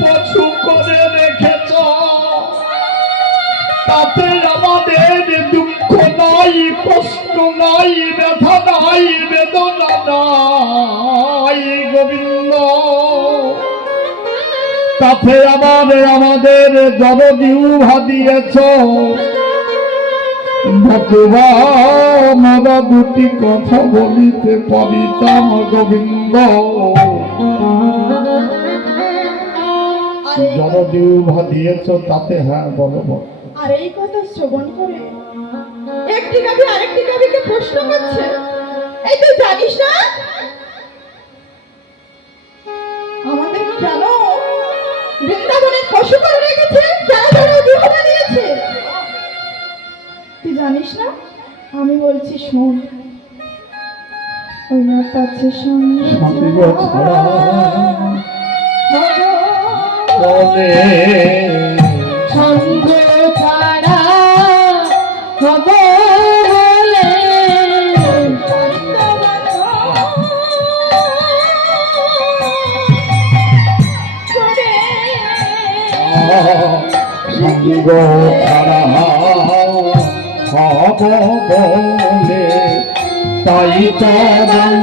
পশু করে রেখেছ, তাতে আমাদের দুঃখ নাই, কষ্ট নাই, ব্যথা নাই, বেদনা নাই গোবিন্দ। তাতে আমাদের জড়জিহ্বা দিয়েছ, নতুবা আমরা দুটি কথা বলিতে পারিতাম গোবিন্দ। জড়জিহ্বা দিয়েছ তাতে, হ্যাঁ বলো বলো। আর এই কথা শ্রবণ করে একটি গাভী আরেকটি গাভীকে প্রশ্ন করছে, এই তুই জানিস না আমাদের কেন বৃন্দাবনের পশু করে রেখেছে, কেন জড় জিহ্বা দিয়েছে? তুই জানিস না? আমি বলছি শোন, ওই না পাচ্ছে সঙ্গে সঙ্গ ছাড়া বলে সঙ্গ ছাড়া হব বলে সঙ্গ ছাড়া হব বলে, তাই তো বন্ধন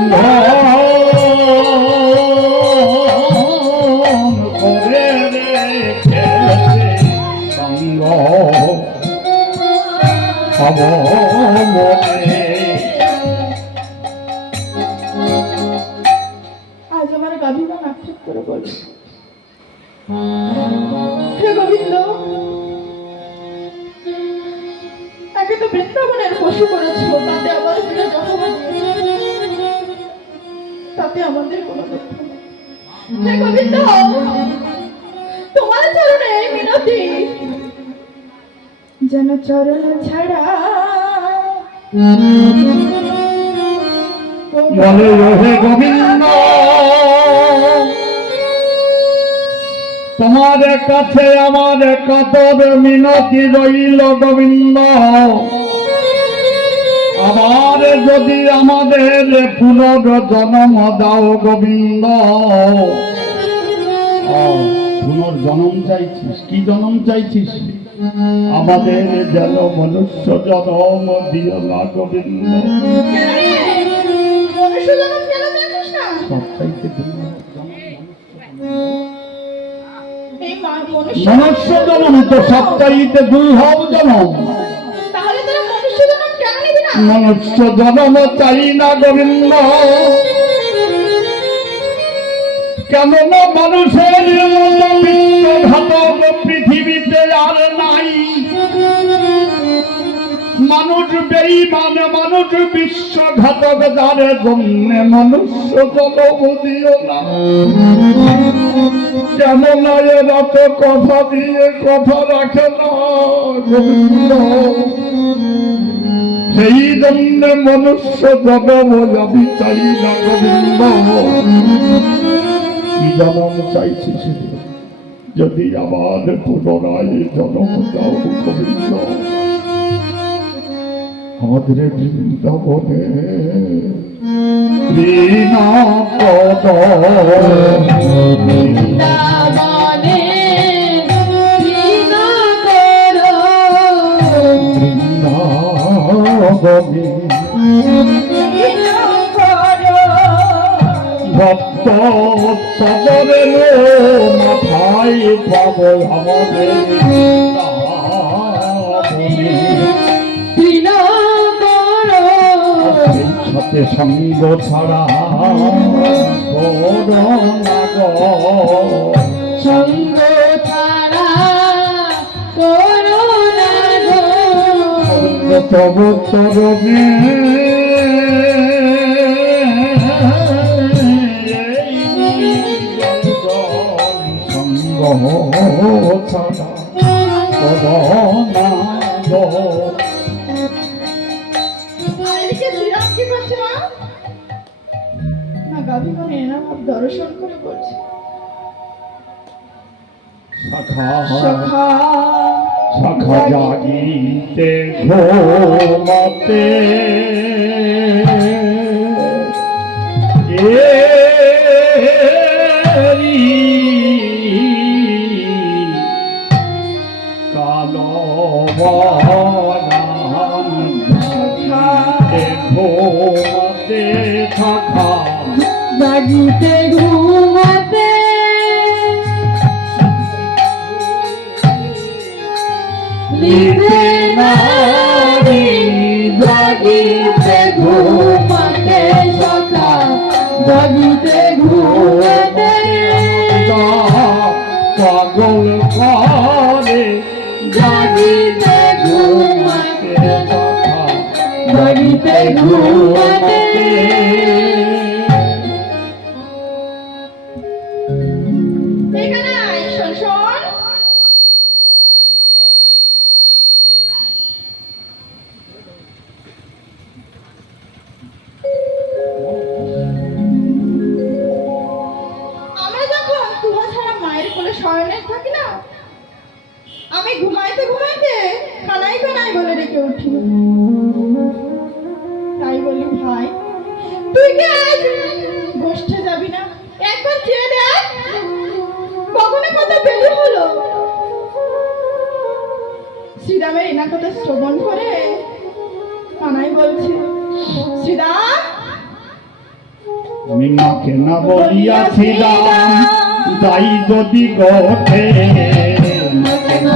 করে রেখেছে সঙ্গ হব বলে। আজ আমার গাভীগণ আক্ষেপ করে বলছে, হে গোবিন্দ, তাকে তো বৃন্দাবনের পশু করেছিল, তাতে আমাদের জন্য জহমা দিয়েছে, তাতে আমাদের কোনো দুঃখ নেই। হে গোবিন্দ, তোমার চরণে এই মিনতি, যেন চরণ ছাড়া বলে হে গোবিন্দ, তোমার কাছে আমার কাতর মিনতি রইল গোবিন্দ। আবার যদি আমাদের পুনর্জন্ম দাও গোবিন্দ। পুনর্জন্ম চাইছিস? কি জন্ম চাইছিস? আমাদের যেন মনুষ্য জন্ম দিও না গোবিন্দ। মনুষ্য জন্ম কেন চাইছিস না? সবচাইতে এই মনুষ্য জন্ম তো সবচাইতে দুর্লভ জন্ম। তাহলে তোরা মনুষ্য জন্ম কেন নিবি না? মনুষ্য জন্ম চাই না গোবিন্দ, কেননা মানুষের মতো বিশ্বঘাতক পৃথিবীতে আর নাই। মানুষ বেঈমান, মানুষ বিশ্বঘাতক, যার জন্য মনুষ্য জন্ম দিও না। কেননা এরা তো কথা দিয়ে কথা রাখে না গোবিন্দ। সেই জন্য মনুষ্য জন্ম আমি চাই না গোবিন্দ। কি জন্ম চাইছিস? যদি আবার পুনরায় জন্ম দাও গোবিন্দ। আমাদের বৃন্দাবনে বৃন্দাবনে বৃন্দাবনে বিনা করো বৃন্দাবনে বিনা করো ভক্ত তবরে মাথায় পাব আমাদের সাথে সঙ্গ ছাড়া করোনা সঙ্গ ছাড়া করোনা তব তরবে সঙ্গ ছাড়া করোনা এদিকে শ্রীরাম কি করছে মা? না গাভী মনে না দর্শন করে বলছে শাখা সখা শাখা জাগিতে ঘুমাতে কালো ঘুমাতে থাকা জাগিতে ঘুমাতে লিখে নারী জাগিতে ঘুমাতে সখা জাগিতে ঘুমাতে পাগল করে জাগিতে ঘুমাতে থাকা জাগিতে ঘুমাতে এখানে আয়, শোন শোন আমরা যখন তুহা ছাড়া মায়ের কোলে শয়নে থাকি না, আমি ঘুমাইতে ঘুমাইতে কানাই কানাই বলে ডেকে উঠি। তাই বলি ভাই, তুই কি আজ গোষ্ঠে যাবি না? একবার চেয়ে দেখ কখনো কত বেলি হলো। শ্রীরামের এনা কথা শ্রবণ করে কানাই বলছে, শ্রীরাম আমি মাকে না বলিয়াছিলাম তাই যদি গঠে মাকে না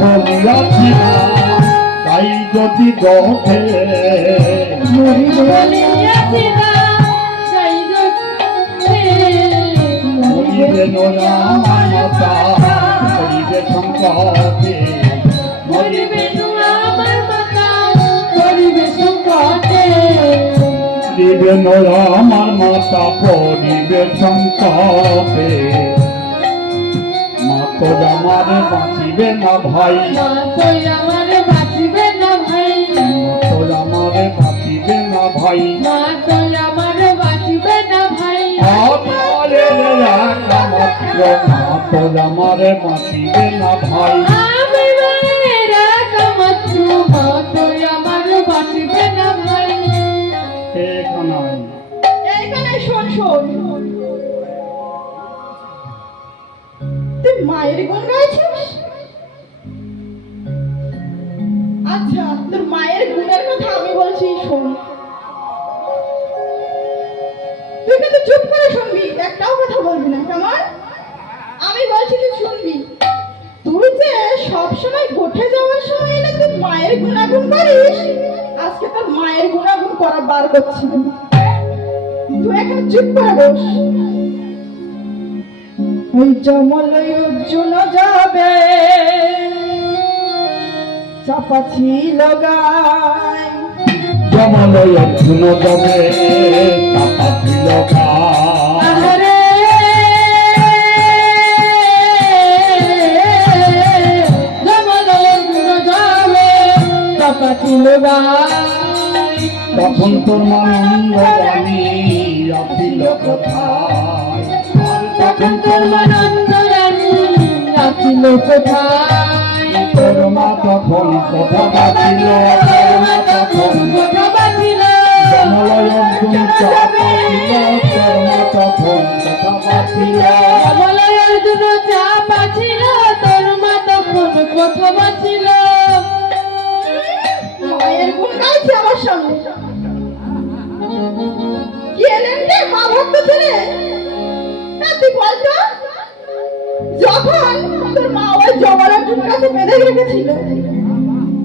বলিয়াছিলাম তাই যদি গঠে মরিবে মাতা মরিবে সংকটে মরিবে দিবে আমার মাতা পরিবে সংকটে মা তো আমারে বাঁচিবে না ভাই মা তো আমারে বাঁচিবে না ভাই আমারে একামাত্র মা তো আমারে বাঁচিবে না ভাই এইখানে শোন শোন, তুই মায়ের গুণ গাইছিস? আচ্ছা, তোর মায়ের গুণের কথা আমি বলছি, শোন। তুই কিন্তু চুপ করে শুনবি, একটাও কথা বলবি না, কেমন? আমি বলছি তুই শুনবি। তুই যে সবসময় গোঠে যাওয়ার সময় না তুই মায়ের গুণাগুণ করিস, আজকে তোর মায়ের গুণাগুণ করা বার করছি। তুই এখন চুপ করে বস। ওই জমলয় অর্জুন যাবে চাপা ছিল গায়, জমলয় অর্জুন যাবে চাপা ছিল গায় তখন তোর মানন্দ রানী আসিল কোথায় তখন তোর মানন্দ রানী আসিল কোথায় তোর মা তখন কথা বাঁচিল তোর মা তখন কথা বাঁচিল জমলয় অর্জুন চাপাছিল তোর মা তখন কথা বাঁচিল জমলয় অর্জুন চাপাছিল তোর মা তখন কথা বাঁচিল। মায়ের গুণ গাইছে আমার সামনে কি এলেন রে মা ভক্ত ছেলে? না তুই বলতো, যখন তোর মা ওই জমালটার কাছে বেঁধে রেখেছিল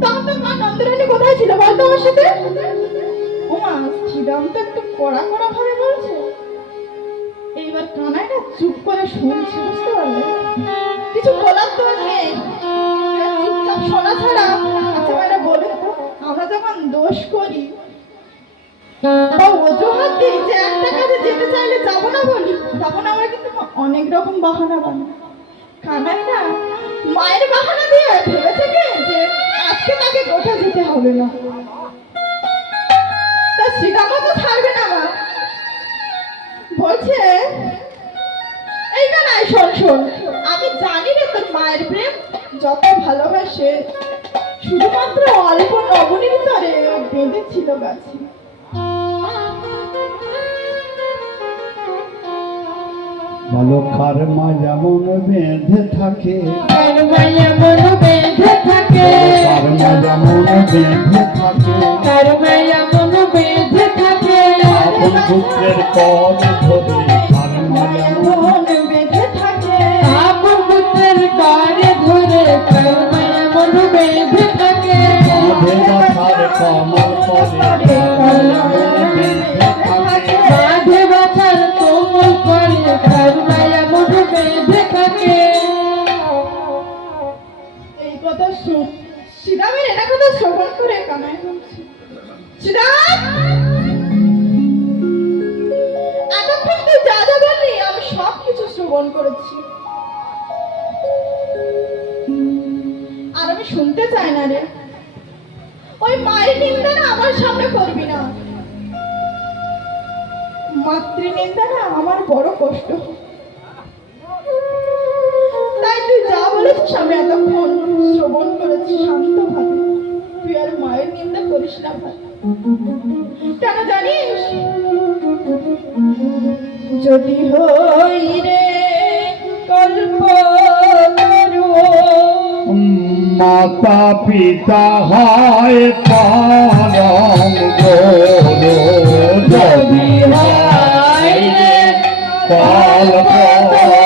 তখন তোর মা নন্দরানী কোথায় ছিল বলতো আমার সাথে? ও মা, শ্রীরাম তো একটু কড়া কড়া ভাবে বলছে। এইবার কানাই না চুপ করে শুনছি, বুঝতে পারলে? কিছু বলার তো নেই, চুপচাপ শোনা ছাড়া। আচ্ছা মানে বলুন তো, আমরা যখন দোষ করি বা অজুহাত দিই যে একটা কাজে যেতে চাইলে যাবো না বলি, তখন আমরা কিন্তু অনেক রকম বাহানা বানাই। কানাই না মায়ের বাহানা দিয়ে ভেবেছে কি যে আজকে তাকে গোঠা যেতে হবে না, তা শ্রীরামও তো ছাড়বে না। মা বলছে, এই কানাই শোন শোন, আমি জানি রে তোর মায়ের প্রেম যত ভালোবাসে, শুধুমাত্র অল্প নবনীর তরে বেঁধেছিল গাছে। বালকার মা যেমন বেঁধে থাকে, কার মায়া মন বেঁধে থাকে, কার মা যেমন বেঁধে থাকে, কার মায়া মন বেঁধে থাকে, আপন পুত্রের পদ ধরে কার মা যেমন মন বেঁধে থাকে, আপন পুত্রের কারে ধরে কার মায়া মন বেঁধে থাকে, বাঁধে বাছার কমল করে কার যেমন বেঁধে থাকে। বাঁধে বাছার কোমল করে কার মায়া মন বেঁধে থাকে। এই কথা শ্রীরামের এটা কথা শ্রবণ করে কানাই বলছে, শ্রীরাম এতক্ষণ তুই যা যা বললি আমি সব কিছু শ্রবণ করেছি, আর আমি শুনতে চাই না রে। ওই মায়ের নিন্দা না আমার সামনে করবি না, মাতৃ নিন্দা না আমার বড় কষ্ট। তাই তুই যা বলেছিস আমি এতক্ষণ শ্রবণ করেছি শান্ত ভাবে, তুই আর মায়ের নিন্দা করিস না ভাই। কেন জানিস? যদি হই রে কল্পতরু, মাতা পিতা হয় পরম গুরু, যদি হয় রে কল্পতরু,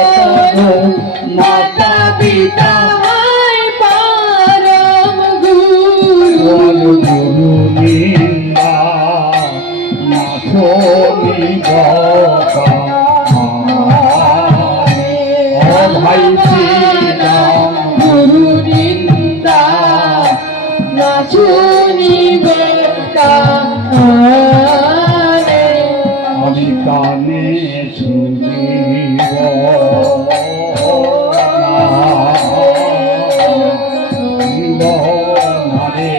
মাতা পিতা হয় পরম গুরু, গুরু নিন্দা না শোনিব ও ভাই শ্রীরাম, গুরু নিন্দা না শুনিবে কানে। আমি কানে শুনিব না রে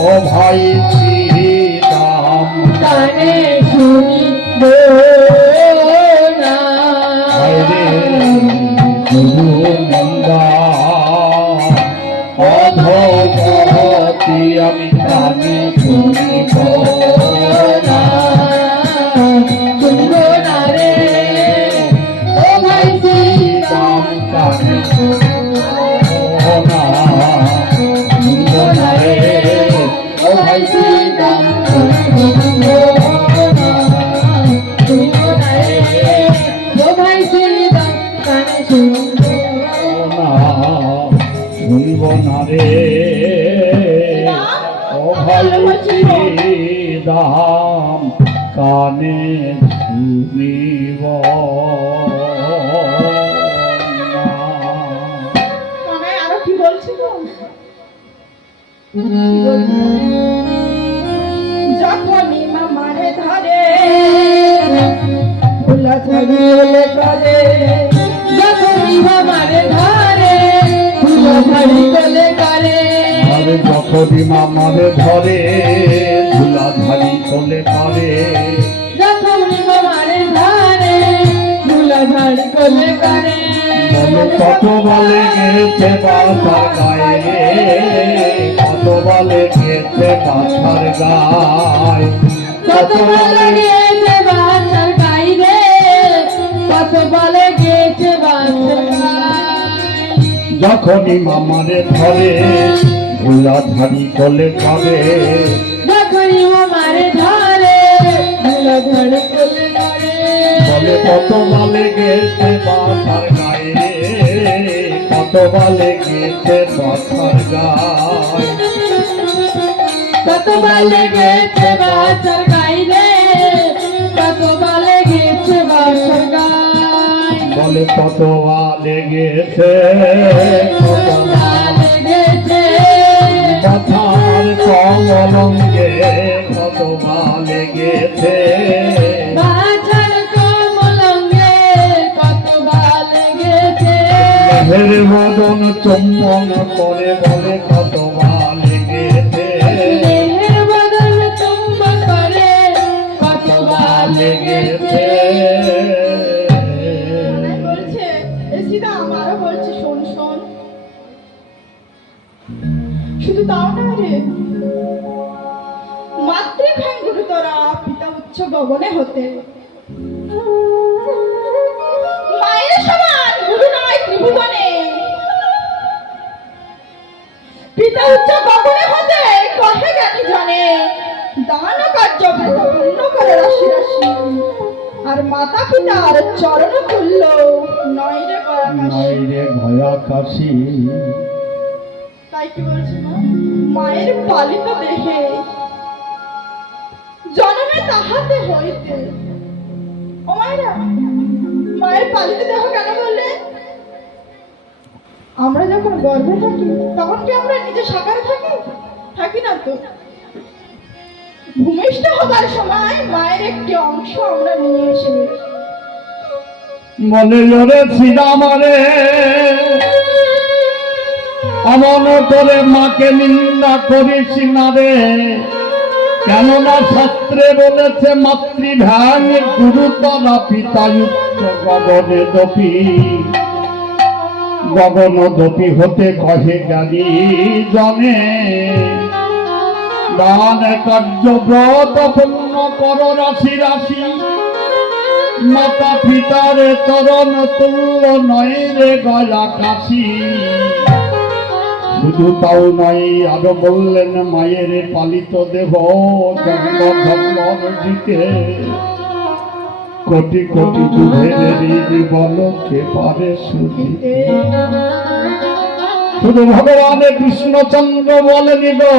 ও ভাই শ্রীরাম, কানে শুনিব না। রে গুরু নিন্দা অধগতি আমি কানে শুনিব না, শুনিব না রে ও ভাই শ্রীরাম, কানে না শুনিব না রে ও ভাই শ্রীরাম, শুনিব না, শুনিব না রে ও ভাই শ্রীরাম, কানে শুনিব না। শুনিব না রে ও ভাই শ্রীরাম, কানে শুনিব না। কানাই আরো কি বলছিল? যখনই মামারে ধরে ভোলা ছাড়িয়ে করে, যখনই মামারে ধরে ফুলো ঝাড়ি কোলে করে, আরে যখনই মামারে ধরে ধুলাধারি কোলে করে, যখনই মামারে ধরে ফুলো ঝাড়ি কোলে করে, বলে কত বলে গেছে বাছার গায়ে রে, কত বলে গেছে বাছার গায়ে, কত বলে গেছে বাছার গাই রে, কত বলে গেছে বাছার গাই। যখনই মামারে ধরে ভুলাধারি বলে কারে যখনই ও মারে ধরে ধুলো ধরে কোলে ধরে বলে কত বালে গেছে বাসার গায়ে রে, কত বালে গেছে বাসার গায়ে কত বালে গেছে বাছর গাই রে কত বালে গেছে বাছর গাই বলে কত বালে গেছে কত বালে গেছে কথার কমলঙ্গে কত বালে গেছে বাছর কমলঙ্গে কত বালে গেছে মেহের মদন চুম্বন করে বলে কত বালে গেছে দেহের বদন চুম্ব করে কত বালে গেছে বলছে এ সীতা আমারও বলছে শোন শোন শুধু তাও না রে মাতৃভ্যাং গুরুতরা পিতা উচ্চ গগনে হতে মায়ের সমান গুরু নয় ত্রিভুবনে পিতা উচ্চ গগনে হতে কহে জ্ঞানী জানে দান কার্য ব্রত পূর্ণ করে রাশি রাশি আর মাতা পিতার চরণ তুল্য নয় রে গয়াকাশী মায়েরে ভয়া কাশি তাই কি বলছি মা মায়ের পালিত দেহে জন্মে তাহাতে হইতে ও মায়েরা মায়ের পালিত দেহ কেন বললে আমরা যখন গর্ভে থাকি তখন কি আমরা নিজে সাকারে থাকি থাকি না তো ভূমিষ্ঠ হবার সময় মায়ের একটি অংশ আমরা নিয়ে এসে বলে ওরে শ্রীরামারে অমন করে মাকে নিন্দা করিস না রে, কেননা শাস্ত্রে বলেছে মাতৃভ্যাং গুরুতরা পিতা উচ্চ গগনে দপি গগন দপি হতে কহে জ্ঞানী জনে দান কার্য ব্রত পূর্ণ কর রাশি রাশি মাতা পিতার চরণ তুল্য নয় রে গয়া কাশি শুধু তাও নয় আরো বললেন মায়ের পালিত দেহ জন্ম ধর্ম দিতে কোটি কোটি দুধের বল কে পারে শুধিতে শুধু ভগবানের কৃষ্ণচন্দ্র বলেনি গো,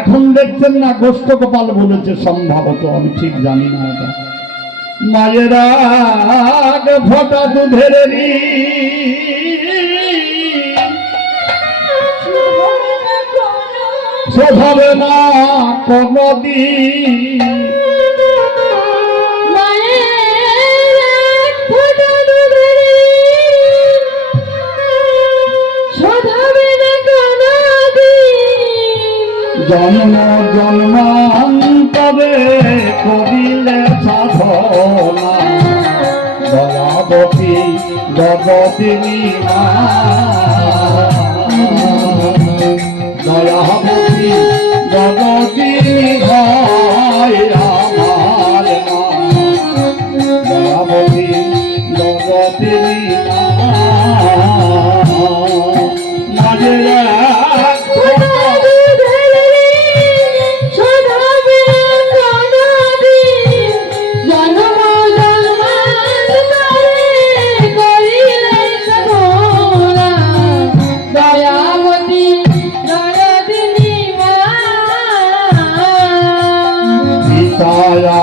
এখন দেখছেন না গোষ্ঠ গোপাল বলেছে সম্ভবত, আমি ঠিক জানি না এটা মায়েরা ফটা দুধের শোধাবে না কোনদিন জন্ম জন্মান্তরে করিলে সাধনা দয়াবতী জগতিনী মা দয়াবতী জগতিনী ভাই আমার মা দয়াবতী জগতিনী মাঝে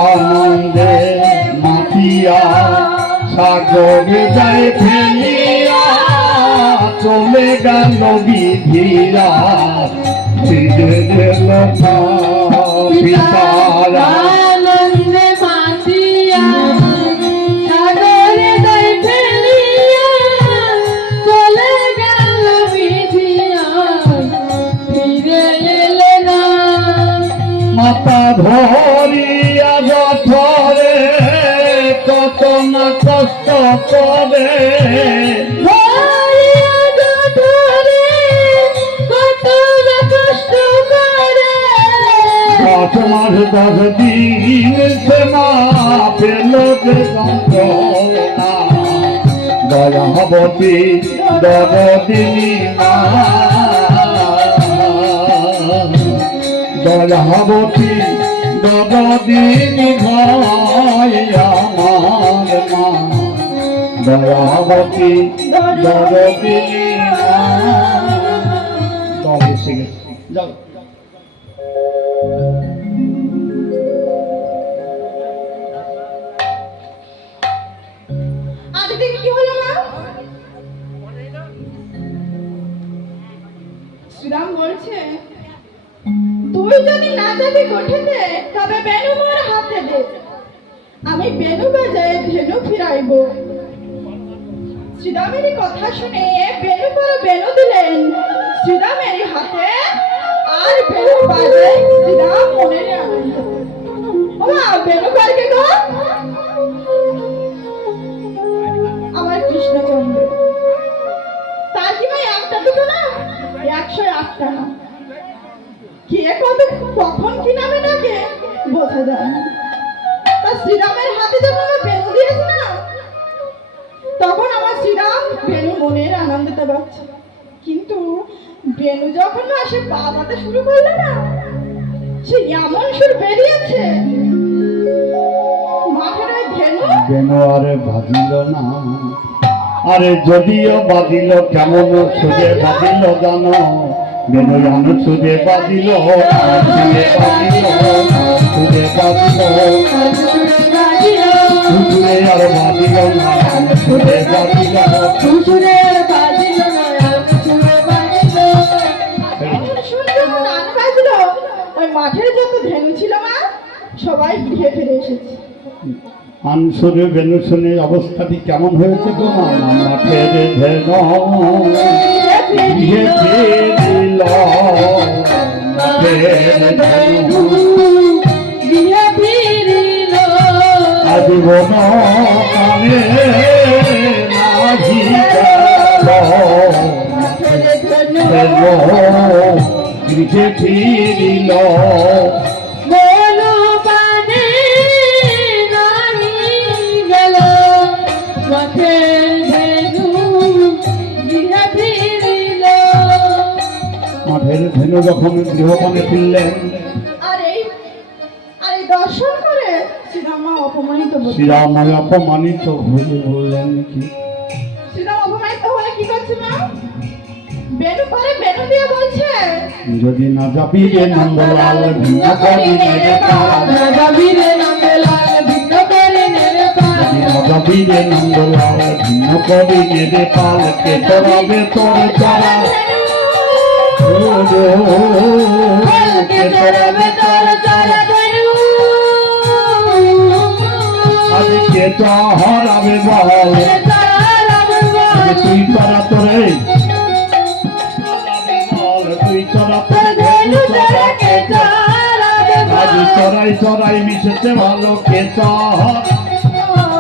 আনন্দে মাতিয়া সাগরে যায় ফেলিয়া চলে গেল বিধিরা ফিরে গেল পিতারা আনন্দে মাতিয়া সাগরে যায় ফেলিয়া চলে গেল বিধিয়া ফিরে এলে না মাতা ধরিয়া যথরে কত না কষ্ট করে দশ মাস 10 দিন সে মা পেল যে যন্ত্রণা দয়াবতী জগতিনী মা দয়াবতী দরদিনী ভাই আমার মা, দয়াবতী দরদিনী মা। তবে এসে গেছে, যাও। আজ থেকে কি হলো মা? শ্রীরাম বলছে তুই যদি না যাবি গোঠেতে তবে বেনু মোর হাতে দে, আমি বেনু বাজায় ধেনু ফিরাইব। শ্রীরামের কথা শুনে বেনু পর বেনু দিলেন শ্রীরামের হাতে, আর বেনু বাজায় শ্রীরাম মনে আনন্দ। ওমা বেনু কারকে গো? আমার কৃষ্ণচন্দ্র। তার কি ভাই একটা দুটো না, 108টা না। কে কত কখন কি নামে ডাকে বোঝা যায় না। তা শ্রীরামের হাতে যখন আমার বেনু দিয়েছে না, তখন আমার শ্রীরাম বেনু মনের আনন্দটা পাচ্ছে। কিন্তু বেনু যখন না সে বাজাতে শুরু করলো না, সে এমন সুর বেরিয়েছে মাঠের ওই ধেনু কেন আরে বাজিল না, আরে যদিও বাজিল কেমন সুরে বাজিল জানো, বেনু জানো সুরে বাজিল, সুরে বাজিল, সুরে বাজিল, সুরে আর বাজিল না, সুরে বাজিল, সুরে বাজিল না, সুরে বাজিল। এমন সুর যখন গান বাজলো, ওই মাঠের যত ধেনু ছিল মা সবাই গৃহে ফিরে এসেছে। আনসুরে বেনু শুনে অবস্থাটি কেমন হয়েছে তোমার? মাঠের ধেনু গৃহে ফিরিল, মাঠের ধেনু গৃহে ফিরিল, আজীবন কানে নাহি গেল, ধেনু গৃহে ফিরিল, বলো পানে নাহি গেল, মাঠের ধেনু গৃহে ফিরিল। মাঠের ধেনু যখন গৃহপানে ফিরলেন, আর এই দর্শন করে শ্রীরামা অপমানিত বোধ। শ্রীরামায় অপমানিত হয়ে বললেন কি? শ্রীরাম অপমানিত হলে কি করছে মা? বেনু পরে বেনু দিয়ে বলছে যদি না যাবি রে নন্দলাল ভিন্ন করি নেরে পাল, রাজাবীরে নন্দলাল ভিন্ন করে নেরে পাল, যদি না যাবি রে নন্দলাল ভিন্ন করি নেরে পাল, কে তোরাবে তোর চরা, কে চড়াবে তোর চড়া ধেনু, আজ কে তো হরাবে বল, কে চড়াবে বল, তুই চরা তোরে তুই চরা তোর ধেনু চড়া কে চড়াবে আজ বল, চড়াই চড়াই মিশেছে ভালো, কে চর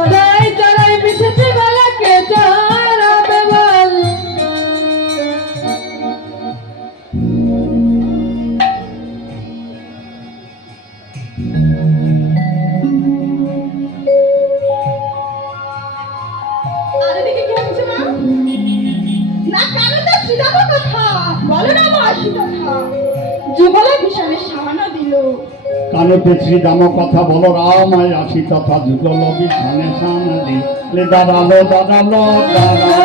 চড়াই চড়াই মিশেছে ভালো, কে চড়াবে বল। আর এদিকে কি হচ্ছে মা? না কানে তো শ্রীরামের কথা বলো না মা, আসি কথা যুগলা বিশালের সাহানা দিল। কানতে শ্রীরাম কথা বলো, রাম আয় আসি তথা যুগল বিছানে সামনে দাঁড়ালো দাঁড়ালো দাঁড়ালো,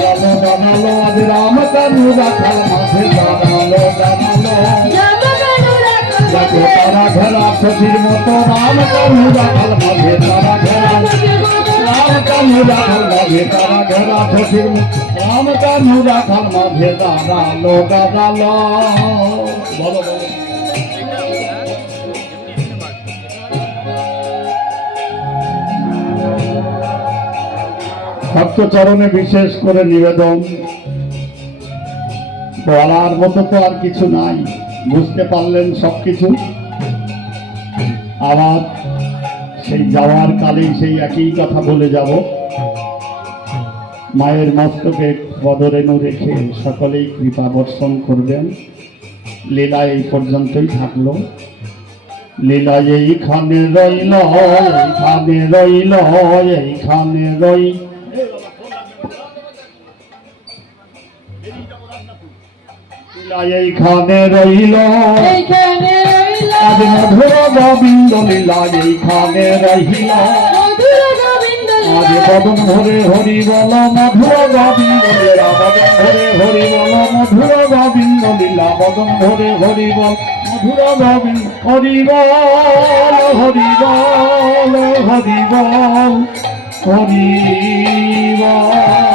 দাঁড়ালো দাঁড়ালো, আজ রাম কানু রাখাল মাঝে দাঁড়ালো দাঁড়ালো, দেখো তারা ঘেরা সতীর মতো, রাম কানু রাখাল মাঝে তারা ঘেরা, রাম কানু রাখাল মাঝে তারা ঘেরা সতীর মতো, রাম কানু রাখাল মাঝে দাঁড়ালো দাঁড়ালো। বলো বলো। ভক্তচরণে বিশেষ করে নিবেদন, বলার মতো তো আর কিছু নাই, বুঝতে পারলেন সবকিছু। আবার সেই যাওয়ার কালেই সেই একই কথা বলে যাব, মায়ের মস্তকে বদরেণু রেখে সকলেই কৃপা বর্ষণ করবেন। লীলা এই পর্যন্তই থাকলো, লীলা এইখানে রইল, এইখানে রইল, এইখানে রইল। এইখানে রইল এইখানে রইল আজ মধুর গোবিন্দ লীলা, এইখানে রহিল মধুর গোবিন্দ আজ লীলা বদন ভরে হরি বল মধুর গোবিন্দ লীলা, বদন ভরে হরি বল মধুর গোবিন্দ লীলা, বদন ভরে হরি বল মধুর গোবিন্দ হরি বল হরি বল হরি বল হরি বল।